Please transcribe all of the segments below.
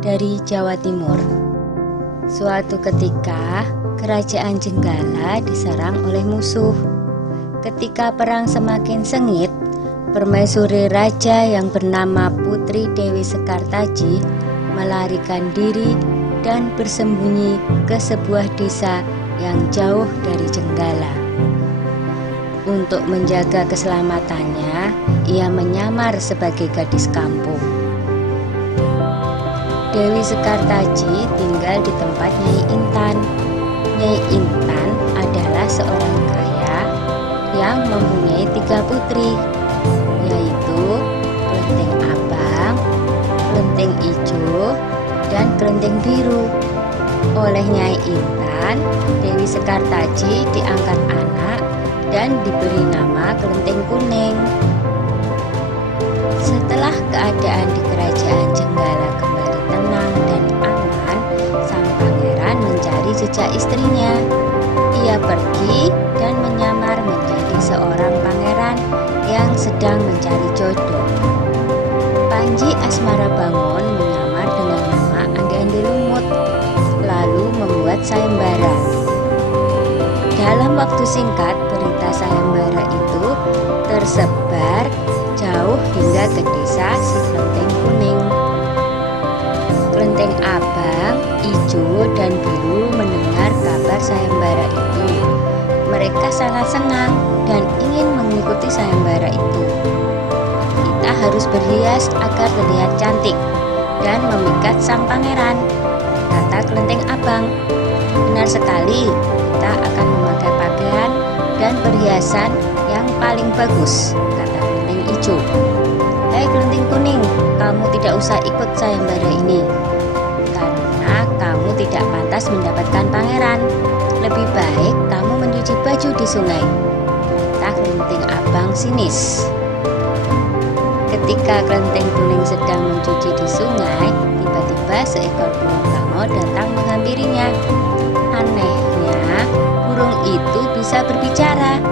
dari Jawa Timur. Suatu ketika, kerajaan Jenggala diserang oleh musuh. Ketika perang semakin sengit, permaisuri raja yang bernama Putri Dewi Sekartaji melarikan diri dan bersembunyi ke sebuah desa yang jauh dari Jenggala. Untuk menjaga keselamatannya, ia menyamar sebagai gadis kampung. Dewi Sekartaji tinggal di tempat Nyai Intan. Nyai Intan adalah seorang kaya yang mempunyai 3 putri, yaitu Kelenteng Abang, Kelenteng Ijo, dan Kelenteng Biru. Oleh Nyai Intan, Dewi Sekartaji diangkat anak dan diberi nama Kelenteng Kuning. Setelah keadaan di kerajaan Jenggala kembali tenang dan aman, sang pangeran mencari jejak istrinya. Ia pergi dan menyamar menjadi seorang pangeran yang sedang mencari jodoh. Panji Asmarabangun menyamar dengan nama Andi-Andi Lumut, lalu membuat sayembara. Dalam waktu singkat, berita sayembara itu tersebar jauh hingga ke desa si Kelenteng Kuning. Kelenteng Abang, Ijo, dan Biru mendengar kabar sayembara itu. Mereka sangat senang dan ingin mengikuti sayembara itu. Kita harus berhias agar terlihat cantik dan memikat sang pangeran, kata Kelenteng Abang. Benar sekali, kita akan memakai pakaian dan perhiasan yang paling bagus, kata Kelenteng Ijo. Hai Kelenteng Kuning, kamu tidak usah ikut sayembara ini, karena kamu tidak pantas mendapatkan pangeran. Lebih baik kamu mencuci baju di sungai, kata Kelenteng Abang sinis. Ketika Kelenteng Kuning sedang mencuci di sungai, tiba-tiba seekor burung bangau datang menghampirinya. Anehnya, burung itu bisa berbicara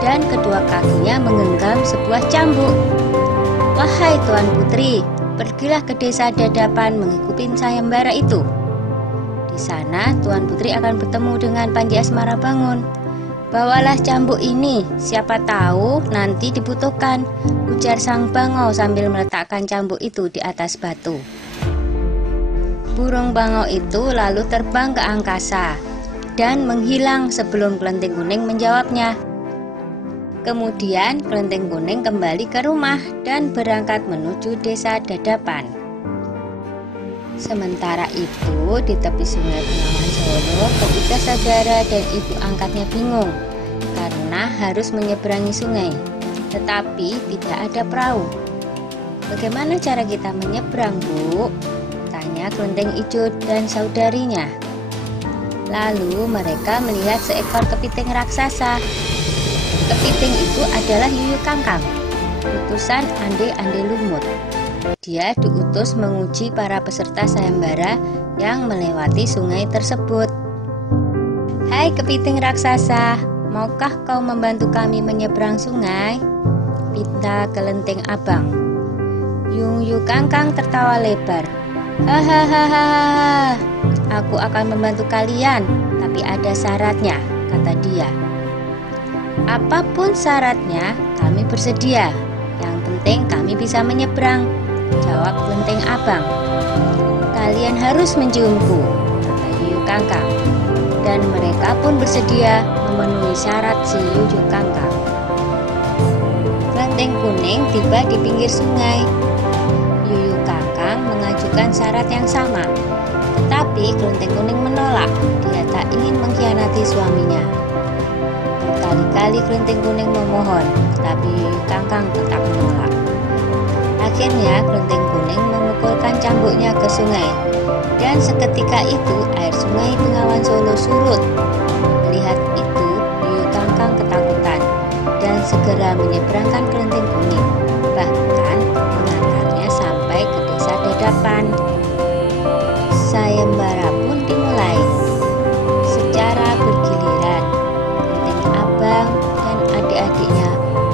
dan kedua kakinya menggenggam sebuah cambuk. Wahai Tuan Putri, pergilah ke desa Dadapan mengikuti sayembara itu. Di sana Tuan Putri akan bertemu dengan Panji Asmarabangun. Bawalah cambuk ini, siapa tahu nanti dibutuhkan, ujar sang bangau sambil meletakkan cambuk itu di atas batu. Burung bangau itu lalu terbang ke angkasa dan menghilang sebelum Kelenteng Kuning menjawabnya. Kemudian Kelenteng Kuning kembali ke rumah dan berangkat menuju desa Dadapan. Sementara itu, di tepi sungai Bengawan Solo, ketiga saudara dan ibu angkatnya bingung karena harus menyeberangi sungai, tetapi tidak ada perahu. Bagaimana cara kita menyeberang, Bu? Tanya Kelenteng Ijo dan saudarinya. Lalu mereka melihat seekor kepiting raksasa. Kepiting itu adalah Yuyu Kangkang, utusan Andi-Andi Lumut. Dia diutus menguji para peserta sayembara yang melewati sungai tersebut. Hai kepiting raksasa, maukah kau membantu kami menyeberang sungai? Pinta Kelenteng Abang. Yuyu Kangkang tertawa lebar. Hahaha, aku akan membantu kalian, tapi ada syaratnya, kata dia. Apapun syaratnya, kami bersedia. Yang penting kami bisa menyeberang, jawab Kelenteng Abang. Kalian harus menciumku, kata Yuyu Kangkang. Dan mereka pun bersedia memenuhi syarat si Yuyu Kangkang. Kelenteng Kuning tiba di pinggir sungai. Yuyu Kangkang mengajukan syarat yang sama, tetapi Kelenteng Kuning menolak. Dia tak ingin mengkhianati suaminya. Berkali-kali Kelenteng Kuning memohon, tapi Yuyu Kangkang tetap menolak. Akhirnya Kelenteng Kuning memukulkan cambuknya ke sungai, dan seketika itu air sungai Bengawan Solo surut. Melihat itu, Yuyu Kangkang ketakutan dan segera menyeberangkan Kelenteng Kuning, bahkan mengantarnya sampai ke desa Dadapan. Sayembara pun dimulai. Secara bergiliran, Kelenteng Abang dan adik-adiknya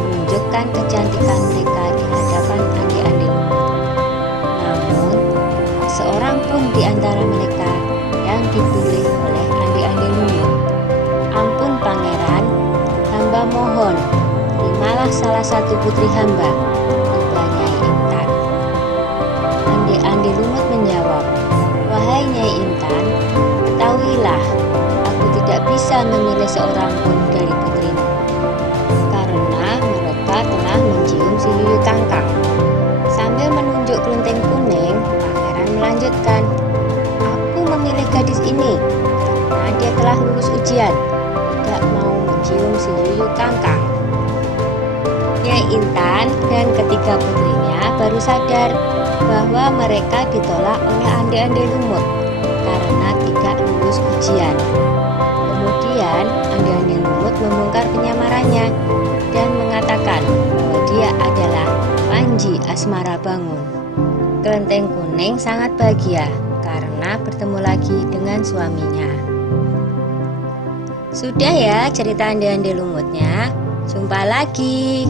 menunjukkan kecantikan mereka di hadapan Andi-Andi Lumut. Namun, seorang pun dipilih oleh Ande-Ande Lumut. "Ampun pangeran, hamba mohon, terimalah salah satu putri hamba," ujar Nyai Intan. Ande-Ande Lumut menjawab, "Wahai Nyai Intan, ketahuilah, aku tidak bisa memilih seorang pun dari putrimu, karena mereka telah mencium si Yuyu Kangkang." Sambil menunjuk kelenteng kuning, pangeran melanjutkan, "Aku memilih gadis ini karena dia telah lulus ujian, tidak mau mencium si Yuyu Kangkang." Nyai Intan dan ketiga putrinya baru sadar bahwa mereka ditolak oleh Ande-Ande Lumut karena tidak lulus ujian. Kemudian Ande-Ande Lumut membongkar penyamarannya dan mengatakan bahwa dia adalah Panji Asmara Bangun. Kelenteng kuning sangat bahagia karena bertemu lagi dengan suaminya. Sudah ya cerita Ande-Ande Lumutnya. Jumpa lagi.